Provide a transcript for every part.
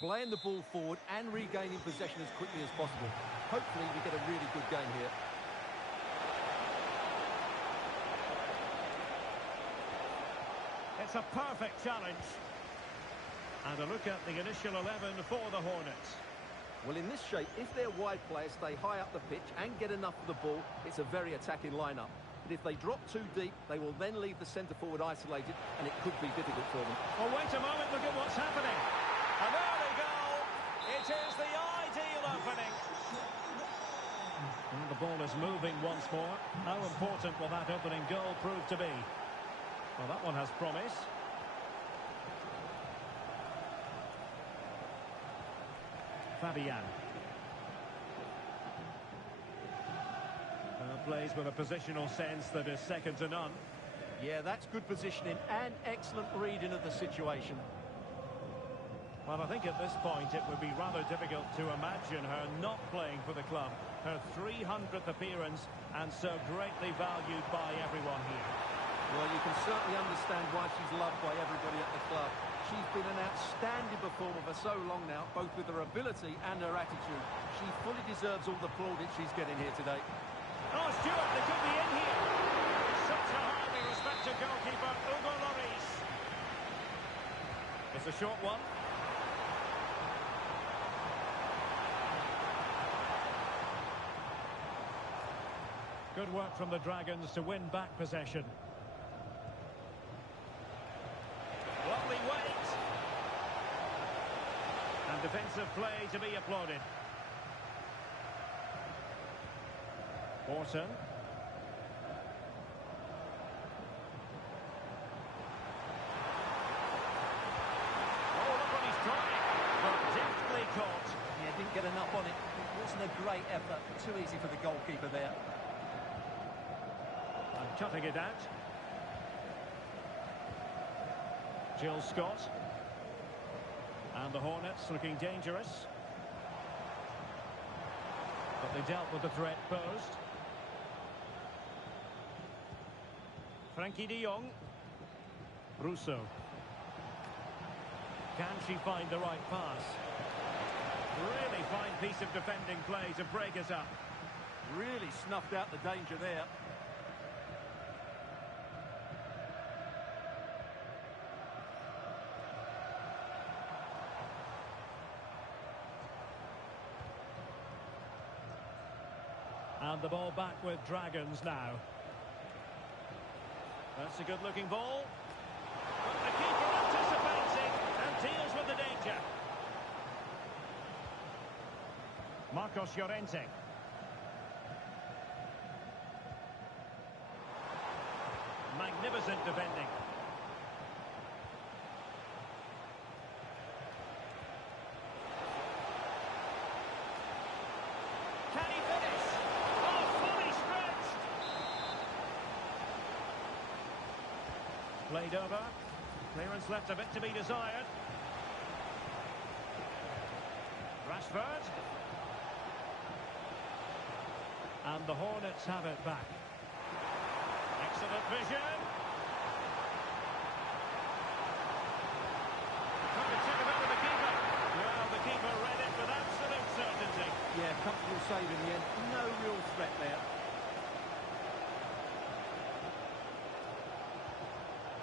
Playing the ball forward and regaining possession as quickly as possible. Hopefully we get a really good game here. It's a perfect challenge. And a look at the initial 11 for the Hornets. Well, in this shape, if their wide players stay high up the pitch and get enough of the ball, it's a very attacking lineup. But if they drop too deep, they will then leave the centre-forward isolated, and it could be difficult for them. Well, wait a moment, look at what's happening. An early goal. It is the ideal opening. And the ball is moving once more. How important will that opening goal prove to be? Well, that one has promise. Fabian. Plays with a positional sense that is second to none. Yeah, that's good positioning and excellent reading of the situation. Well, I think at this point it would be rather difficult to imagine her not playing for the club. Her 300th appearance, and so greatly valued by everyone here. Well, you can certainly understand why she's loved by everybody at the club. She's been an outstanding performer for so long now, both with her ability and her attitude. She fully deserves all the plaudits she's getting here today. Oh, Stewart, they could be in here. Such a highly respected goalkeeper, Hugo Lloris. It's a short one. Good work from the Dragons to win back possession. Lovely weight. And defensive play to be applauded. Orton. Oh, look what he's trying. But deftly caught. Yeah, didn't get enough on it. It wasn't a great effort. Too easy for the goalkeeper there. And cutting it out. Jill Scott. And the Hornets looking dangerous. But they dealt with the threat posed. Frankie de Jong. Russo. Can she find the right pass? Really fine piece of defending play to break us up. Really snuffed out the danger there. And the ball back with Dragons now. That's a good-looking ball. But the keeper anticipates it and deals with the danger. Marcos Llorente. Magnificent defending. Can he finish? Oh, fully stretched. Played over. Clearance left a bit to be desired. Rashford. And the Hornets have it back. Excellent vision. Trying to check it out with the keeper. Well, the keeper read it with absolute certainty. Yeah, comfortable save in the end. No real threat there.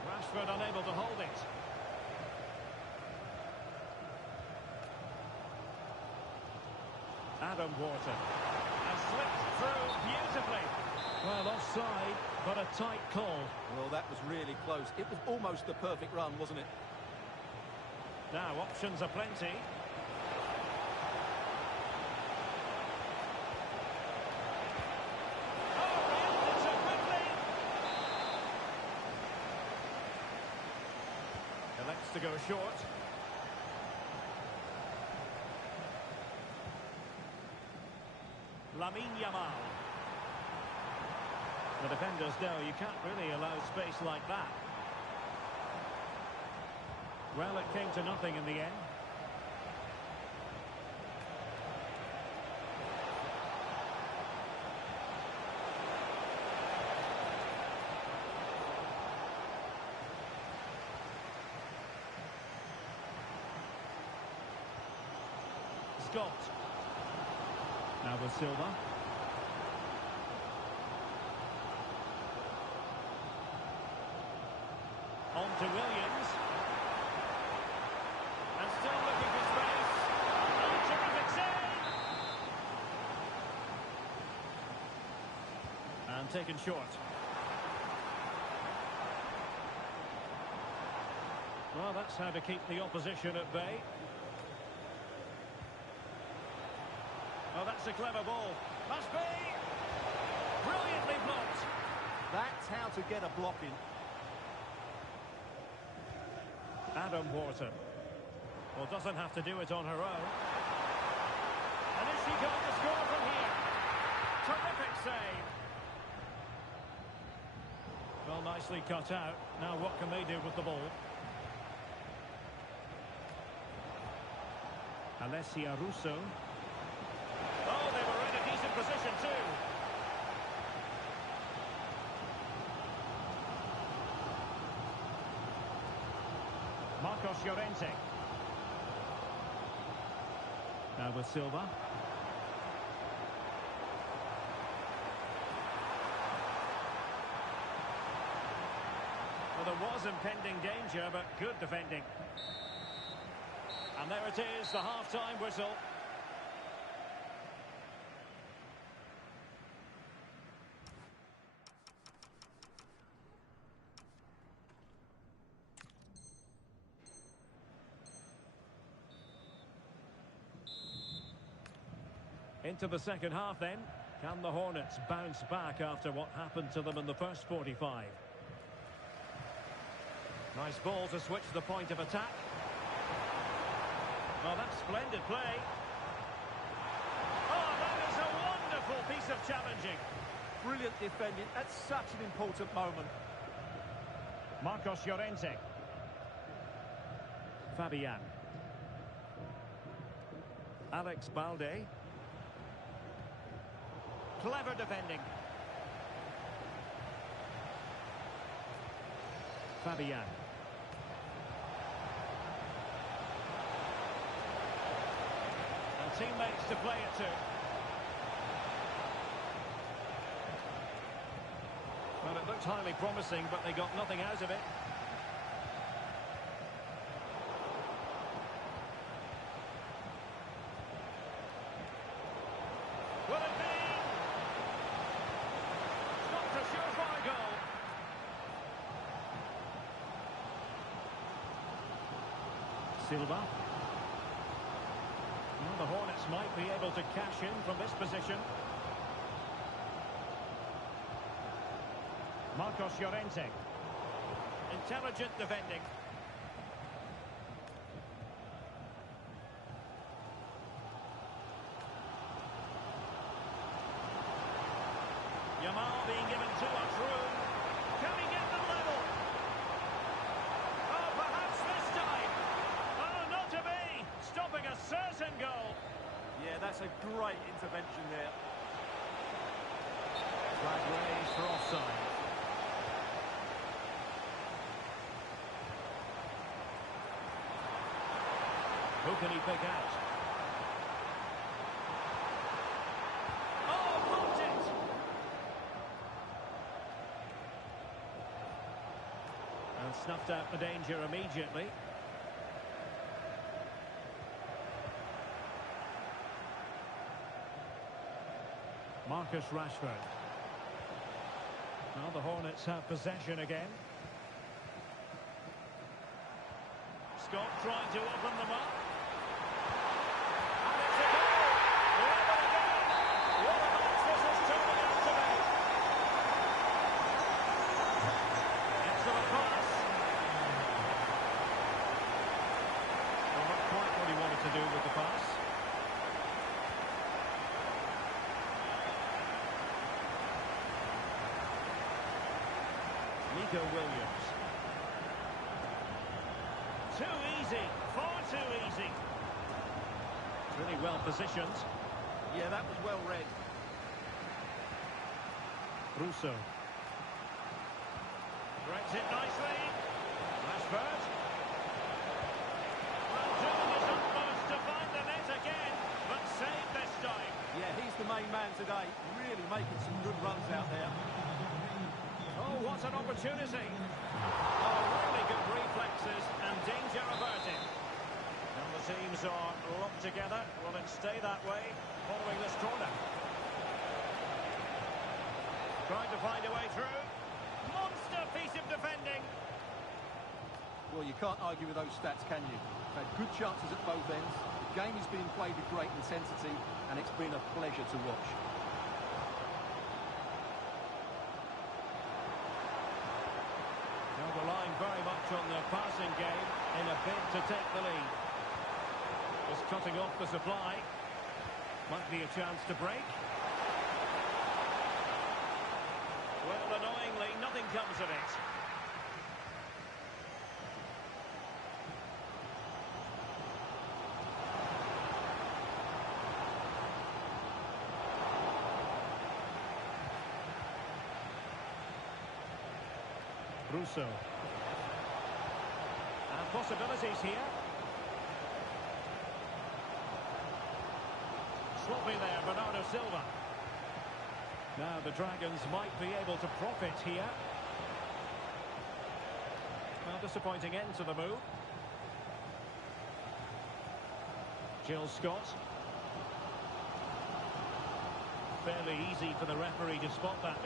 Rashford unable to hold it. Adam Wharton has slipped through beautifully. Well, offside, but a tight call. Well, that was really close. It was almost the perfect run, wasn't it? Now, options are plenty. Oh, reacted so quickly. Elects to go short. Lamine Yamal. The defenders know you can't really allow space like that. Well, it came to nothing in the end. Scott. Now with Silva. On to Williams. And still looking for space. Oh, terrific save! And taken short. Well, that's how to keep the opposition at bay. Oh, that's a clever ball. Must be! Brilliantly blocked. That's how to get a block in. Adam Wharton. Well, doesn't have to do it on her own. And is she going to score from here? Terrific save. Well, nicely cut out. Now what can they do with the ball? Alessia Russo. Oh, they were in a decent position too. Marcos Llorente. Now with Silva. Well, there was impending danger, but good defending. And there it is, the half-time whistle. Into the second half then. Can the Hornets bounce back after what happened to them in the first 45? Nice ball to switch the point of attack. Well, that's splendid play. Oh, that is a wonderful piece of challenging. Brilliant defending at such an important moment. Marcos Llorente. Fabian. Alex Balde. Clever defending. Fabian. And teammates to play it to. Well, it looked highly promising, but they got nothing out of it. Will it be? Not a surefire goal. Silva. Well, the Hornets might be able to cash in from this position. Marcos Llorente. Intelligent defending. Yamal being given too much room. Can he get the level? Oh, perhaps this time. Oh, not to be. Stopping a certain goal. Yeah, that's a great intervention there. Flag raised for offside. Who can he pick out? Oh, blocked it! And snuffed out the danger immediately. Marcus Rashford. Now the Hornets have possession again. Scott trying to open them up. And it's a goal! 11 again! What a match this is turning out to be! Excellent pass. Well, not quite what he wanted to do with the pass. Nico Williams. Too easy, far too easy. Really well positioned. Yeah, that was well read. Russo. Breaks it nicely. Rashford. Well, doing his utmost to find the net again. today, really making some good runs out there. Oh, what an opportunity. Oh, really good reflexes and danger averted. And the teams are locked together. Will it stay that way following this corner? Trying to find a way through. Monster piece of defending. Well, you can't argue with those stats, can you? Had good chances at both ends. The game is being played with great intensity, and it's been a pleasure to watch. They're relying very much on the passing game in a bid to take the lead. Just cutting off the supply. Might be a chance to break. Well, annoyingly, nothing comes of it. Russo. And possibilities here. Sloppy there, Bernardo Silva. Now the Dragons might be able to profit here. Well, disappointing end to the move. Jill Scott. Fairly easy for the referee to spot that.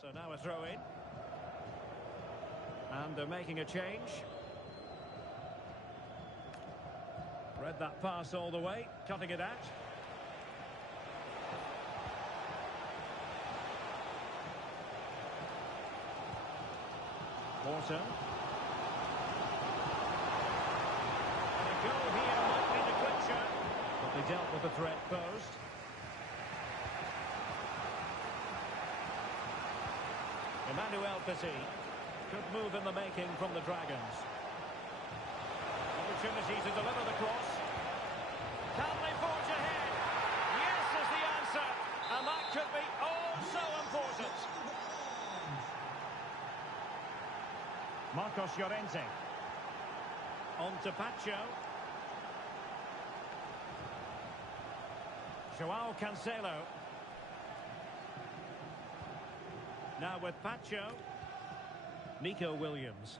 So now a throw in. And they're making a change. Read that pass all the way, cutting it out. Wharton. And a goal here might be the clincher. But they dealt with the threat posed. Emmanuel Petit. Good move in the making from the Dragons. Opportunity to deliver the cross. Can they forge ahead? Yes is the answer. And that could be oh so important. Marcos Llorente. On to Pacho. Joao Cancelo. Now with Pacho. Nico Williams.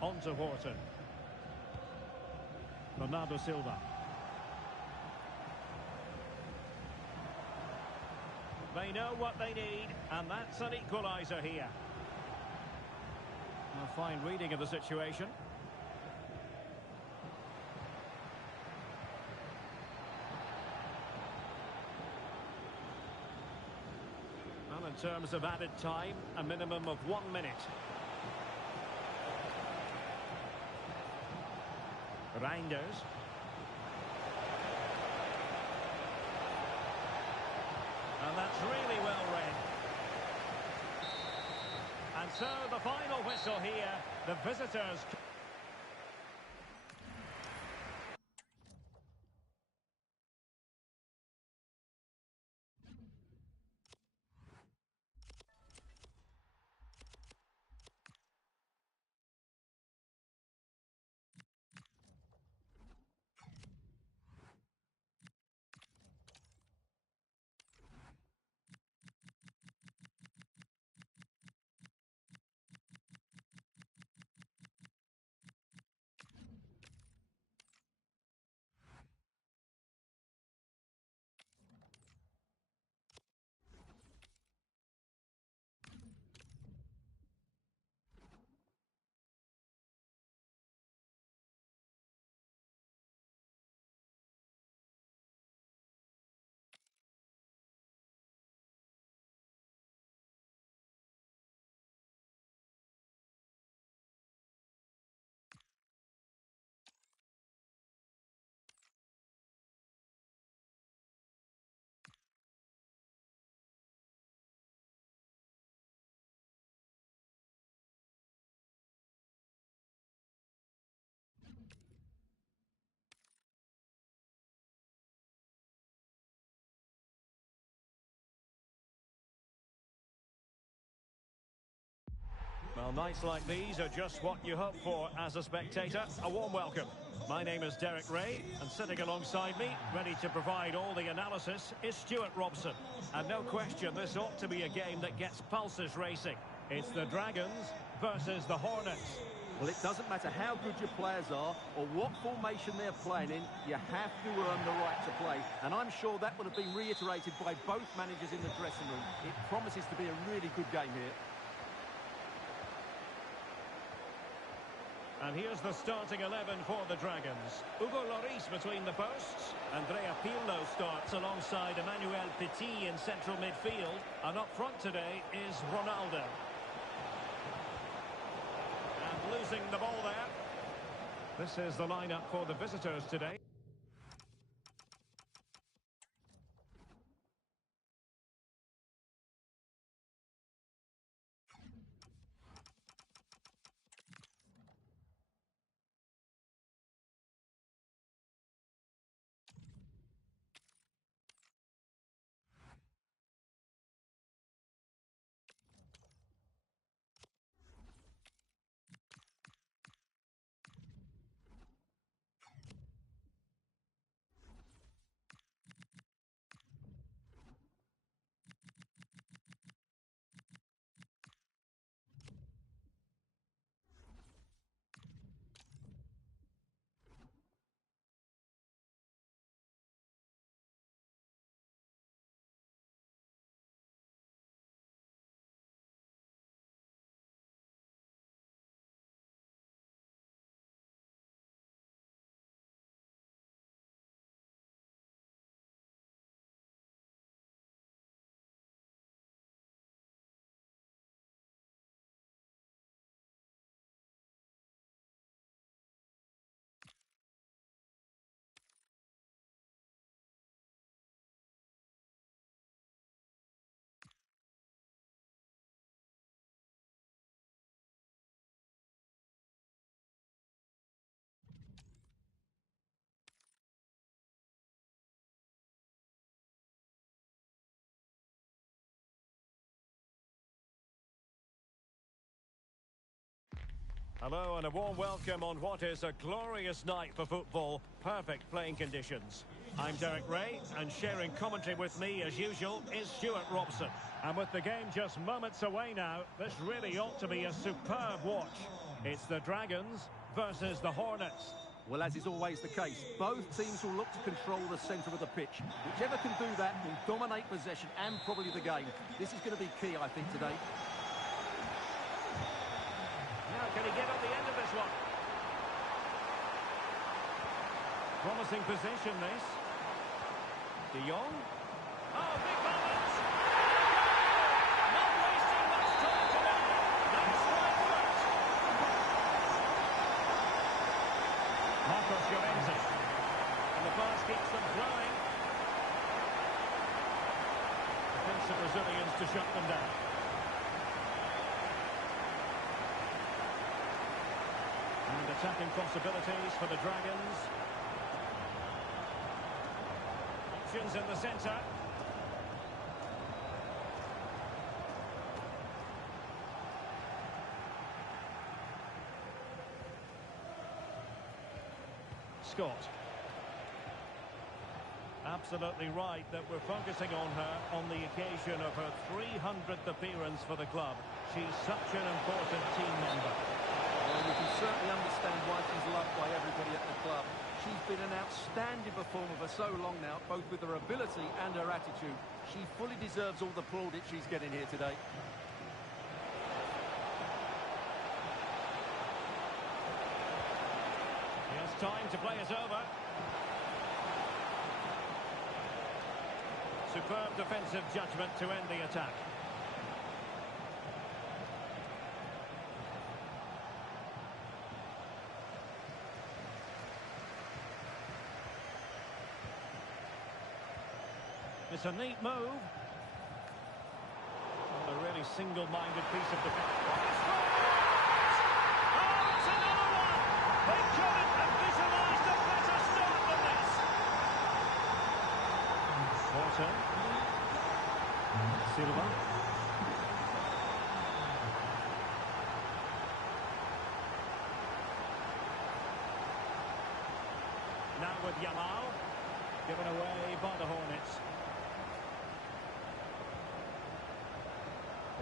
On to Wharton. Bernardo Silva. They know what they need, and that's an equaliser here. A fine reading of the situation. Well, in terms of added time, a minimum of 1 minute. Reinders. And that's really well read. And so the final whistle here, the visitors... Well, nights like these are just what you hope for as a spectator. A warm welcome. My name is Derek Ray, and sitting alongside me, ready to provide all the analysis, is Stuart Robson. And no question, this ought to be a game that gets pulses racing. It's the Dragons versus the Hornets. Well, it doesn't matter how good your players are or what formation they're playing in, you have to earn the right to play. And I'm sure that would have been reiterated by both managers in the dressing room. It promises to be a really good game here. And here's the starting 11 for the Dragons. Hugo Lloris between the posts. Andrea Pirlo starts alongside Emmanuel Petit in central midfield. And up front today is Ronaldo. And losing the ball there. This is the lineup for the visitors today. Hello and a warm welcome on what is a glorious night for football. Perfect playing conditions. I'm Derek Ray, and sharing commentary with me as usual is Stuart Robson. And with the game just moments away now, this really ought to be a superb watch. It's the Dragons versus the Hornets. Well, as is always the case, both teams will look to control the centre of the pitch. Whichever can do that will dominate possession and probably the game. This is going to be key, I think, today. Now, can he get on the end of this one? Promising position, this. De Jong. Oh, big moment! Not wasting much time today. Let's strike first. Marcos Llorente. And the pass keeps them flowing. Defensive Brazilians to shut them down. And attacking possibilities for the Dragons. Options in the centre. Scott. Absolutely right that we're focusing on her on the occasion of her 300th appearance for the club. She's such an important team member. Well, you can certainly understand why she's loved by everybody at the club. She's been an outstanding performer for so long now, both with her ability and her attitude. She fully deserves all the plaudits she's getting here today. Yes, time to play it over. Superb defensive judgment to end the attack. It's a neat move. A really single-minded piece of defense. Oh, it's another one! They couldn't have visualised a better start than this. Porter. Silva. with Yamal. Given away by the Hornets.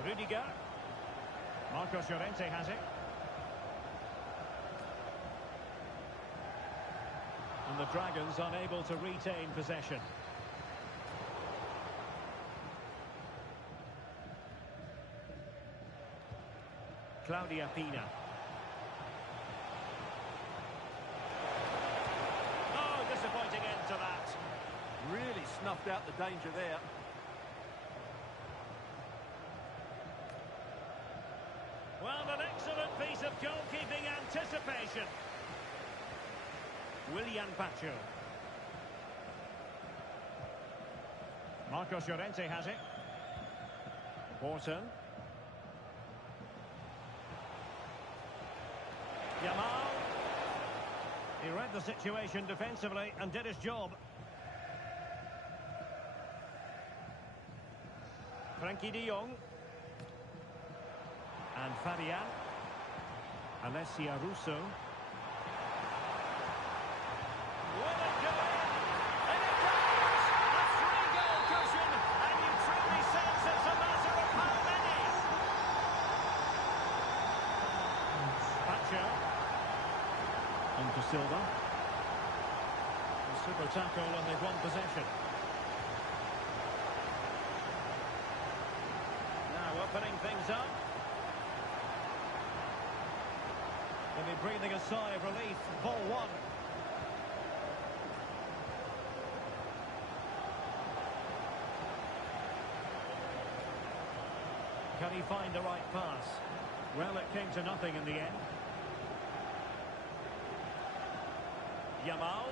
Rudiger. Marcos Llorente has it. And the Dragons unable to retain possession. Claudia Pina. Oh, disappointing end to that. Really snuffed out the danger there. Well, an excellent piece of goalkeeping anticipation. Willian Pacho. Marcos Llorente has it. Horton. Yamal. He read the situation defensively and did his job. Frankie de Jong. And Fabian. Alessia Russo. Will it go in? And it does! A three-goal cushion, and you truly sense it's a matter of how many. Pacho. On to Silva. A super tackle and they've won possession. Now opening things up. They'll be breathing a sigh of relief. Ball one. Can he find the right pass? Well, it came to nothing in the end. Yamal.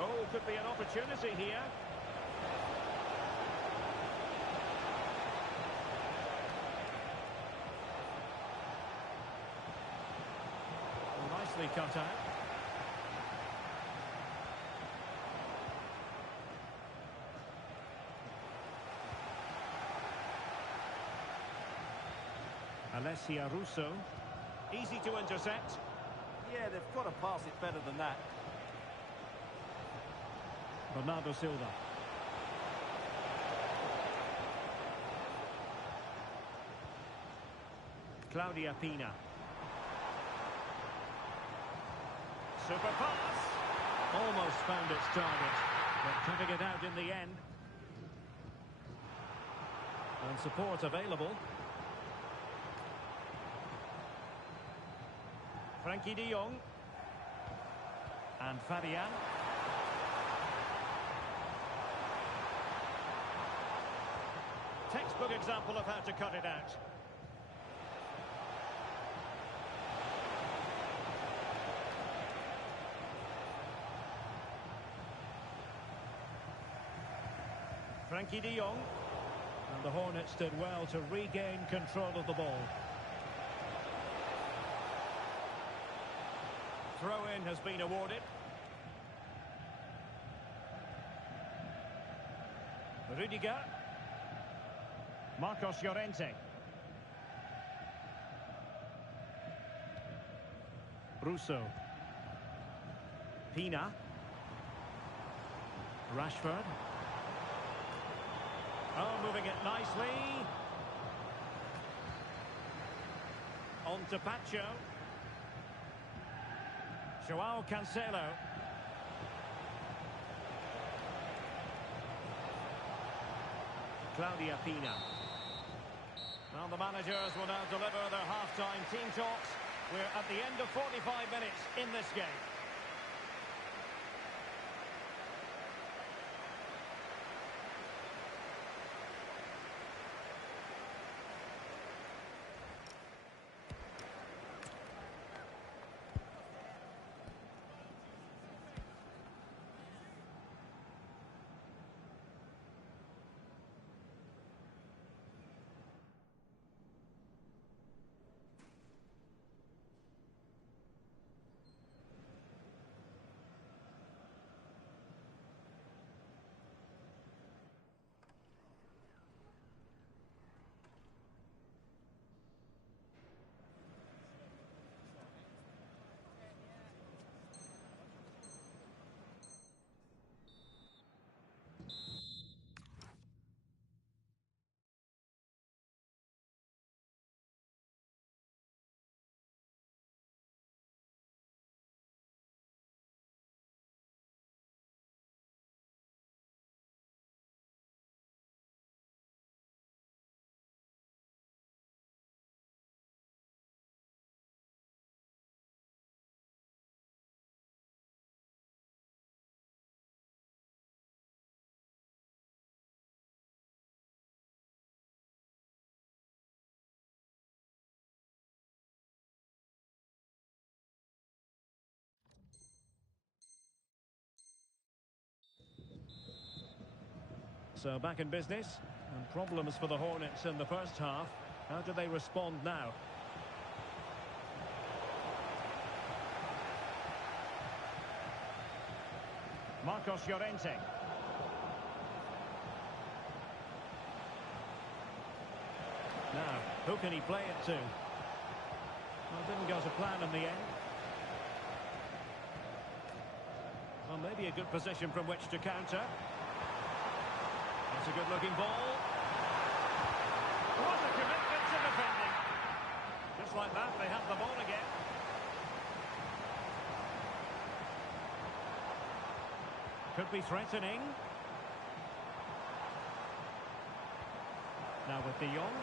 Oh, could be an opportunity here. Nicely cut out. Alessia Russo. Easy to intercept. Yeah, they've got to pass it better than that. Bernardo Silva. Claudia Pina. Super pass. Almost found its target, but cutting it out in the end. And support available. Frankie de Jong. And Fabian. Textbook example of how to cut it out. Frankie de Jong. And the Hornets did well to regain control of the ball. Throw-in has been awarded. Rudiger. Marcos Llorente. Russo. Pina. Rashford. Oh, moving it nicely. On to Pacho. Joao Cancelo. Claudia Pina. Well, the managers will now deliver their half-time team talks. We're at the end of 45 minutes in this game. So back in business, and problems for the Hornets in the first half. How do they respond now? Marcos Llorente. Now, who can he play it to? Well, didn't go to plan in the end. Well, maybe a good position from which to counter. That's a good-looking ball. What a commitment to defending. Just like that, they have the ball again. Could be threatening. Now with De Jong.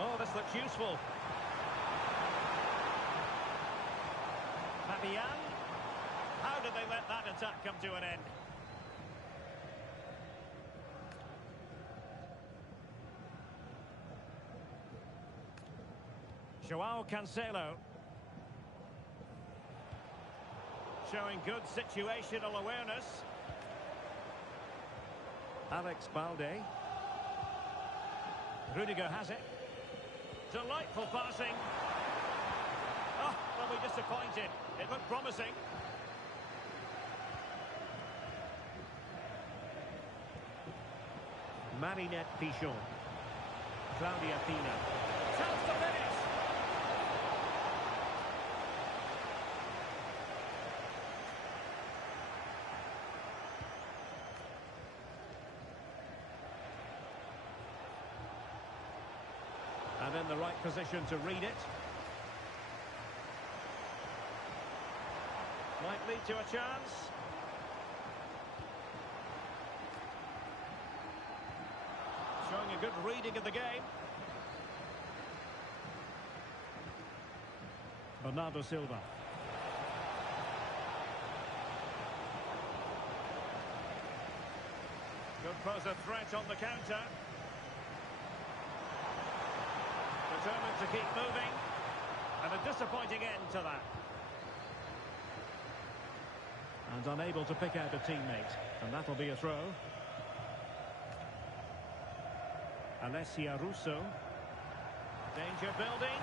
Oh, this looks useful. Fabian. How did they let that attack come to an end? Joao Cancelo. Showing good situational awareness. Alex Balde. Rudiger has it. Delightful passing. Oh, well, we disappointed. It looked promising. Marinette Pichon. Claudia Pina. Chance to finish. And in the right position to read it. Might lead to a chance. Showing a good reading of the game. Bernardo Silva. Could pose a threat on the counter. Determined to keep moving. And a disappointing end to that. And unable to pick out a teammate. And that'll be a throw. Alessia Russo. Danger building.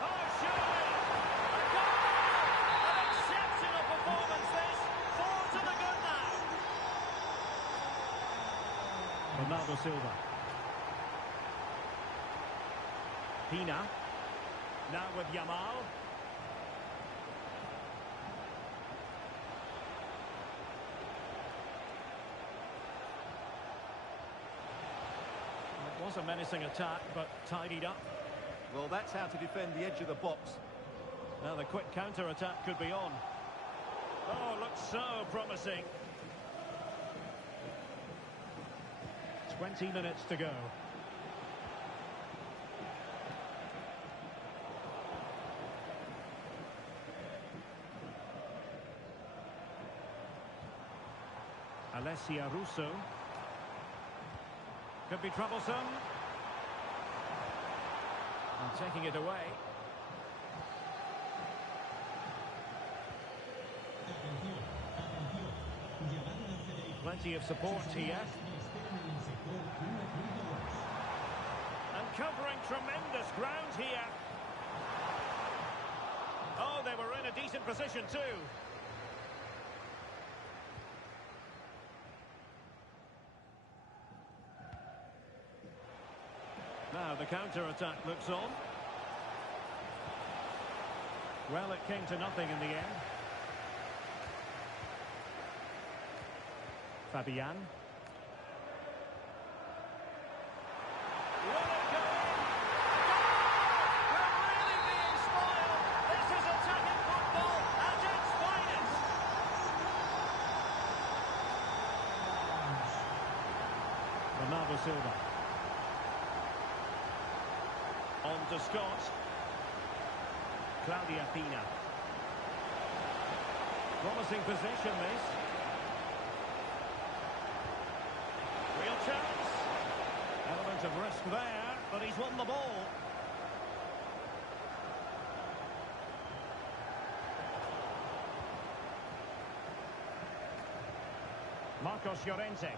Oh, surely! A goal! An exceptional performance this. 4 to the good now. Bernardo Silva. Pina. Now with Yamal. It was a menacing attack, but tidied up. Well, that's how to defend the edge of the box. Now the quick counter-attack could be on. Oh, looks so promising. 20 minutes to go. Alessia Russo. Could be troublesome. And taking it away. Plenty of support here. And covering tremendous ground here. Oh, they were in a decent position too. Now the counter-attack looks on. Well, it came to nothing in the end. Fabian. Will it go in? We're really being spoiled. This is attacking football at its finest. Bernardo Silva. On to Scott. Claudia Pina. Promising possession, this. Real chance. Element of risk there, but he's won the ball. Marcos Llorente.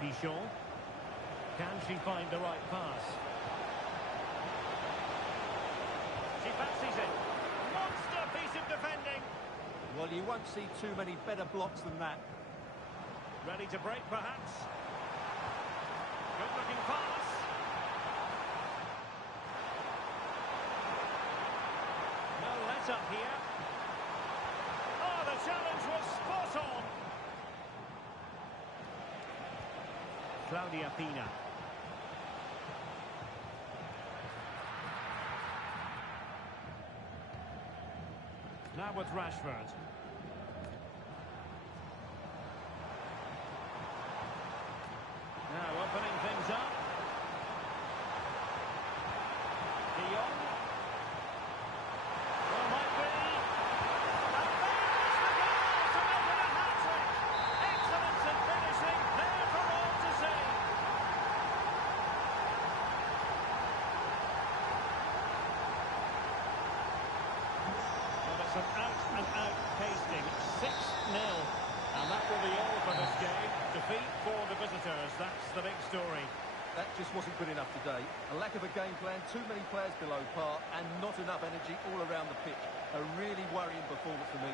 Pichon. Can she find the right pass? She fancies it. Monster piece of defending. Well, you won't see too many better blocks than that. Ready to break, perhaps. Good-looking pass. No let-up here. Oh, the challenge was spot on. Claudia Pina. Now with Rashford. Now opening things up. De Jong. Well, might be. And there's the goal to make it a hat-trick. Excellence in finishing, there for all to see. Well, it's an out-and-out pasting. 6-0. And that will be all for this game. Defeat for the visitors. That's the big story. That just wasn't good enough today. A lack of a game plan, too many players below par, and not enough energy all around the pitch. A really worrying performance for me.